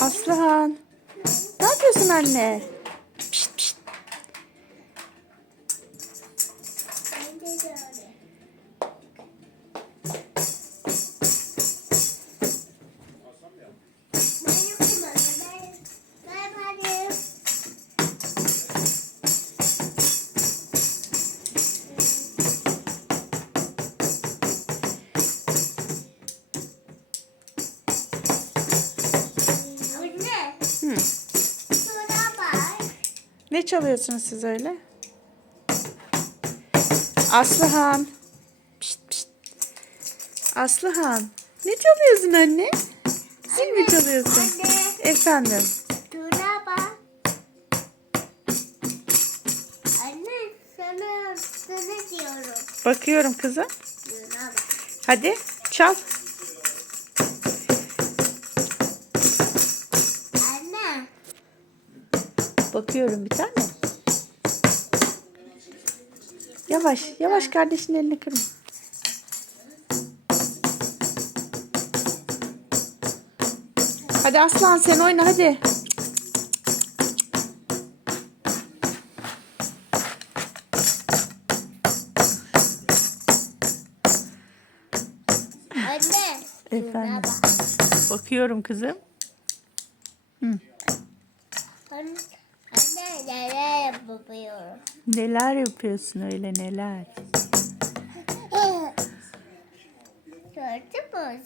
Aslıhan. Ne yapıyorsun anne? Pişt pişt. Ne çalıyorsunuz siz öyle? Aslıhan. Pişt pişt. Aslıhan. Ne çalıyorsun anne? Zil mi çalıyorsun? Anne, Efendim. şuna bak. Anne, sana, sana diyorum. Bakıyorum kızım. Şuna bak. Hadi çal. Bakıyorum bir tane. Yavaş, yavaş kardeşin elini kırma. Hadi Aslan sen oyna hadi. anne. Efendim. bak. Bakıyorum kızım. Anne, anne neler yapıyorum? Neler yapıyorsun öyle neler? Gördün mü?